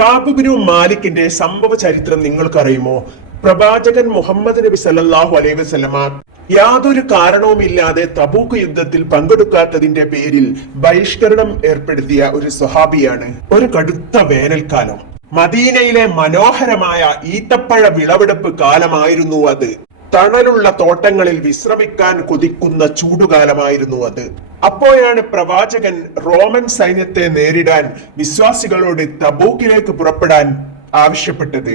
Kaab bin മാലിക്കിന്റെ സംഭവ ചരിത്രം നിങ്ങൾക്കറിയുമോ? പ്രവാചകൻ മുഹമ്മദ് നബി സല്ലല്ലാഹു അലൈഹി വസല്ലമ യാതൊരു കാരണവുമില്ലാതെ തബൂക്ക് യുദ്ധത്തിൽ പങ്കെടുക്കാത്തതിന്റെ പേരിൽ ബഹിഷ്കരണം ഏർപ്പെടുത്തിയ ഒരു സ്വഹാബിയാണ്. ഒരു കടുത്ത വേനൽക്കാലം, മദീനയിലെ മനോഹരമായ ഈത്തപ്പഴ വിളവെടുപ്പ് കാലമായിരുന്നു അത്. തണലുള്ള തോട്ടങ്ങളിൽ വിശ്രമിക്കാൻ കൊതിക്കുന്ന ചൂടുകാലമായിരുന്നു അത്. അപ്പോഴാണ് പ്രവാചകൻ റോമൻ സൈന്യത്തെ നേരിടാൻ വിശ്വാസികളോട് തബൂക്കിലേക്ക് പുറപ്പെടാൻ ആവശ്യപ്പെട്ടത്.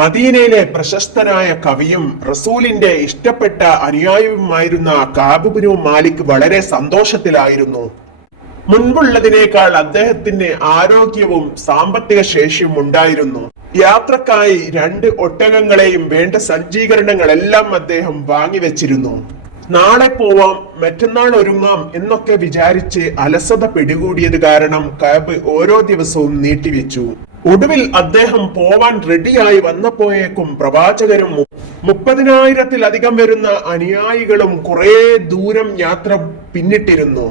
മദീനയിലെ പ്രശസ്തനായ കവിയും റസൂലിന്റെ ഇഷ്ടപ്പെട്ട അനുയായിയുമായിരുന്ന കഅബ് ബിൻ മാലിക് വളരെ സന്തോഷത്തിലായിരുന്നു. മുൻപുള്ളതിനേക്കാൾ അദ്ദേഹത്തിന് ആരോഗ്യവും സാമ്പത്തിക ശേഷിയും ഉണ്ടായിരുന്നു. യാത്രക്കായി 2 ഒട്ടകങ്ങളെയും വേണ്ട സജ്ജീകരണങ്ങളെല്ലാം അദ്ദേഹം വാങ്ങിവെച്ചിരുന്നു. നാളെ പോവാം, മറ്റന്നാൾ ഒരുങ്ങാം എന്നൊക്കെ വിചാരിച്ച് അലസത പിടികൂടിയത് കാരണം കഅബ് ഓരോ ദിവസവും നീട്ടിവെച്ചു. ഒടുവിൽ അദ്ദേഹം പോവാൻ റെഡിയായി വന്നപ്പോഴേക്കും പ്രവാചകരും 30,000-ത്തിലധികം വരുന്ന അനുയായികളും കുറെ ദൂരം യാത്ര പിന്നിട്ടിരുന്നു.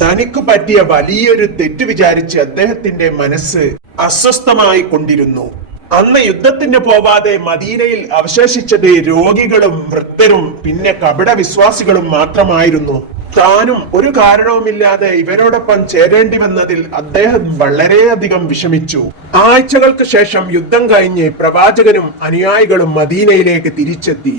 തനിക്ക് പറ്റിയ വലിയൊരു തെറ്റ് വിചാരിച്ച് അദ്ദേഹത്തിന്റെ മനസ്സ് അസ്വസ്ഥമായി കൊണ്ടിരുന്നു. അന്ന് യുദ്ധത്തിന് പോവാതെ മദീനയിൽ അവശേഷിച്ചത് രോഗികളും വൃദ്ധരും പിന്നെ കപട വിശ്വാസികളും മാത്രമായിരുന്നു. താനും ഒരു കാരണവുമില്ലാതെ ഇവരോടൊപ്പം ചേരേണ്ടി വന്നതിൽ അദ്ദേഹം വളരെയധികം വിഷമിച്ചു. ആഴ്ചകൾക്ക് ശേഷം യുദ്ധം കഴിഞ്ഞ് പ്രവാചകനും അനുയായികളും മദീനയിലേക്ക് തിരിച്ചെത്തി.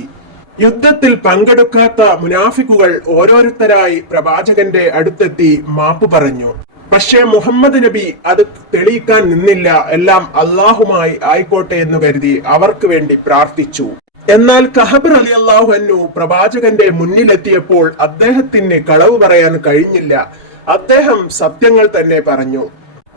യുദ്ധത്തിൽ പങ്കെടുക്കാത്ത മുനാഫിക്കുകൾ ഓരോരുത്തരായി പ്രവാചകന്റെ അടുത്തെത്തി മാപ്പ് പറഞ്ഞു. പക്ഷേ മുഹമ്മദ് നബി അത് തെളിയിക്കാൻ നിന്നില്ല. എല്ലാം അള്ളാഹുമായി ആയിക്കോട്ടെ എന്ന് കരുതി അവർക്ക് വേണ്ടി പ്രാർത്ഥിച്ചു. എന്നാൽ കഅബ് റളിയല്ലാഹു അൻഹു പ്രവാചകന്റെ മുന്നിലെത്തിയപ്പോൾ അദ്ദേഹത്തിന് കളവ് പറയാൻ കഴിഞ്ഞില്ല. അദ്ദേഹം സത്യങ്ങൾ തന്നെ പറഞ്ഞു.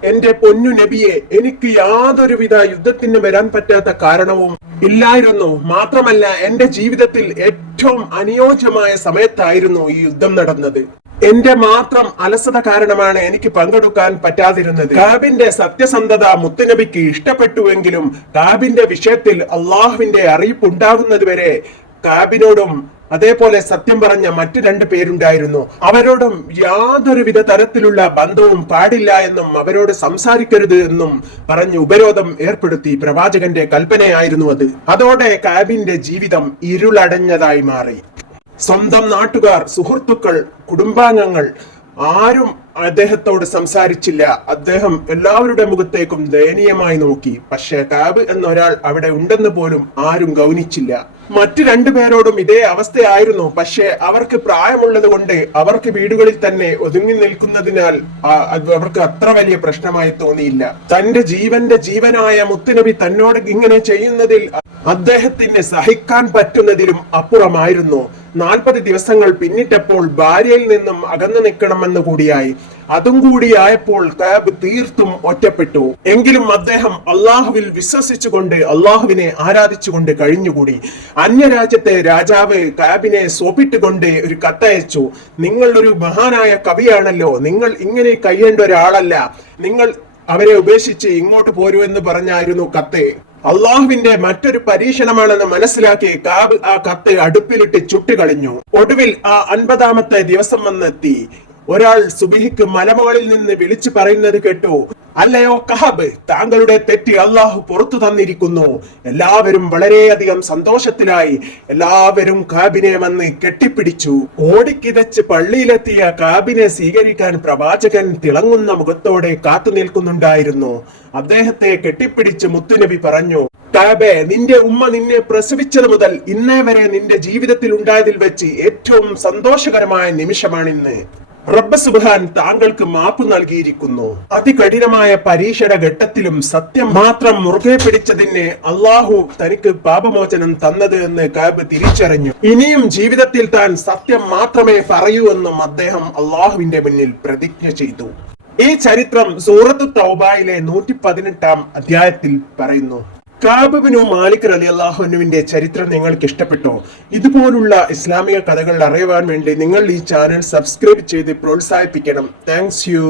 എന്റെ പൊന്നു നബിയെ, എനിക്ക് യാതൊരുവിധ യുദ്ധത്തിന് വരാൻ പറ്റാത്ത കാരണവും ഇല്ലായിരുന്നു. മാത്രമല്ല, എന്റെ ജീവിതത്തിൽ ഏറ്റവും അനുയോജ്യമായ സമയത്തായിരുന്നു ഈ യുദ്ധം നടന്നത്. എന്റെ മാത്രം അലസത കാരണമാണ് എനിക്ക് പങ്കെടുക്കാൻ പറ്റാതിരുന്നത്. കഅബിന്റെ സത്യസന്ധത മുത്തുനബിക്ക് ഇഷ്ടപ്പെട്ടുവെങ്കിലും കഅബിന്റെ വിഷയത്തിൽ അള്ളാഹുവിന്റെ അറിയിപ്പുണ്ടാകുന്നത് വരെ കഅബിനോടും അതേപോലെ സത്യം പറഞ്ഞ മറ്റു 2 പേരുണ്ടായിരുന്നു. അവരോടും യാതൊരുവിധ തരത്തിലുള്ള ബന്ധവും പാടില്ല എന്നും അവരോട് സംസാരിക്കരുത് എന്നും പറഞ്ഞ് ഉപരോധം ഏർപ്പെടുത്തി. പ്രവാചകന്റെ കൽപ്പനയായിരുന്നു അത്. അതോടെ കഅബിന്റെ ജീവിതം ഇരുളടഞ്ഞതായി മാറി. സ്വന്തം നാട്ടുകാർ, സുഹൃത്തുക്കൾ, കുടുംബാംഗങ്ങൾ ആരും അദ്ദേഹത്തോട് സംസാരിച്ചില്ല. അദ്ദേഹം എല്ലാവരുടെ മുഖത്തേക്കും ദയനീയമായി നോക്കി. പക്ഷേ കഅബ് എന്നൊരാൾ അവിടെ ഉണ്ടെന്ന് പോലും ആരും ഗൗനിച്ചില്ല. മറ്റു 2 പേരോടും ഇതേ അവസ്ഥയായിരുന്നു. പക്ഷേ അവർക്ക് പ്രായമുള്ളത് കൊണ്ട് അവർക്ക് വീടുകളിൽ തന്നെ ഒതുങ്ങി നിൽക്കുന്നതിനാൽ അവർക്ക് അത്ര വലിയ പ്രശ്നമായി തോന്നിയില്ല. തന്റെ ജീവനായ മുത്തുനബി തന്നോട് ഇങ്ങനെ ചെയ്യുന്നതിൽ അദ്ദേഹത്തിന് സഹിക്കാൻ പറ്റുന്നതിലും അപ്പുറമായിരുന്നു. 40 ദിവസങ്ങൾ പിന്നിട്ടപ്പോൾ ഭാര്യയിൽ നിന്നും അകന്നു നിൽക്കണമെന്ന് കൂടിയായി. അതും കൂടിയായപ്പോൾ കഅബ് തീർത്തും ഒറ്റപ്പെട്ടു. എങ്കിലും അദ്ദേഹം അള്ളാഹുവിൽ വിശ്വസിച്ചുകൊണ്ട് അള്ളാഹുവിനെ ആരാധിച്ചുകൊണ്ട് കഴിഞ്ഞുകൂടി. അന്യരാജ്യത്തെ രാജാവ് കഅബിനെ സോപ്പിട്ടുകൊണ്ട് ഒരു കത്തയച്ചു. നിങ്ങൾ ഒരു മഹാനായ കവിയാണല്ലോ, നിങ്ങൾ ഇങ്ങനെ കഴിയേണ്ട ഒരാളല്ല, നിങ്ങൾ അവരെ ഉപേക്ഷിച്ച് ഇങ്ങോട്ട് പോരൂ എന്ന് പറഞ്ഞായിരുന്നു കത്ത്. അള്ളാഹുവിന്റെ മറ്റൊരു പരീക്ഷണമാണെന്ന് മനസ്സിലാക്കി കഅബ് ആ കത്ത് അടുപ്പിലിട്ട് ചുട്ടുകളഞ്ഞു. ഒടുവിൽ ആ 50-ാമത്തെ ദിവസം വന്നെത്തി. ഒരാൾ സുബഹിക്ക് മലമുകളിൽ നിന്ന് വിളിച്ചു പറയുന്നത് കേട്ടു. അല്ലയോ കഅബ്, താങ്കളുടെ തെറ്റ് അള്ളാഹു പുറത്തു തന്നിരിക്കുന്നു. എല്ലാവരും വളരെയധികം സന്തോഷത്തിലായി. എല്ലാവരും കഅബിനെ വന്ന് കെട്ടിപ്പിടിച്ചു. ഓടിക്കിതച്ച് പള്ളിയിലെത്തിയ കഅബിനെ സ്വീകരിക്കാൻ പ്രവാചകൻ തിളങ്ങുന്ന മുഖത്തോടെ കാത്തു നിൽക്കുന്നുണ്ടായിരുന്നു. അദ്ദേഹത്തെ കെട്ടിപ്പിടിച്ച് മുത്തുനബി പറഞ്ഞു, കഅബേ, നിന്റെ ഉമ്മ നിന്നെ പ്രസവിച്ചത് മുതൽ ഇന്നേ വരെ നിന്റെ ജീവിതത്തിൽ ഉണ്ടായതിൽ വെച്ച് ഏറ്റവും സന്തോഷകരമായ നിമിഷമാണിന്ന്. റബ്ബ് സുബ്ഹാൻ താങ്കൾക്ക് മാപ്പ് നൽകിയിരിക്കുന്നു. അതികഠിനമായ പരീക്ഷയുടെ ഘട്ടത്തിലും സത്യം മാത്രം മുറുകെ പിടിച്ചതിന് അള്ളാഹു തനിക്ക് പാപമോചനം തന്നത് എന്ന് കഅബ് തിരിച്ചറിഞ്ഞു. ഇനിയും ജീവിതത്തിൽ താൻ സത്യം മാത്രമേ പറയൂ എന്നും അദ്ദേഹം അള്ളാഹുവിന്റെ മുന്നിൽ പ്രതിജ്ഞ ചെയ്തു. ഈ ചരിത്രം സൂറത്തു തൗബയിലെ 118-ാം അധ്യായത്തിൽ പറയുന്നു. കഅബ് ബിൻ മാലിക് റളിയല്ലാഹു അൻഹുവിന്റെ ചരിത്രം നിങ്ങൾക്ക് ഇഷ്ടപ്പെട്ടോ? ഇതുപോലുള്ള ഇസ്ലാമിക കഥകൾ അറിയുവാൻ വേണ്ടി നിങ്ങൾ ഈ ചാനൽ സബ്സ്ക്രൈബ് ചെയ്ത് പ്രോത്സാഹിപ്പിക്കണം. Thanks you.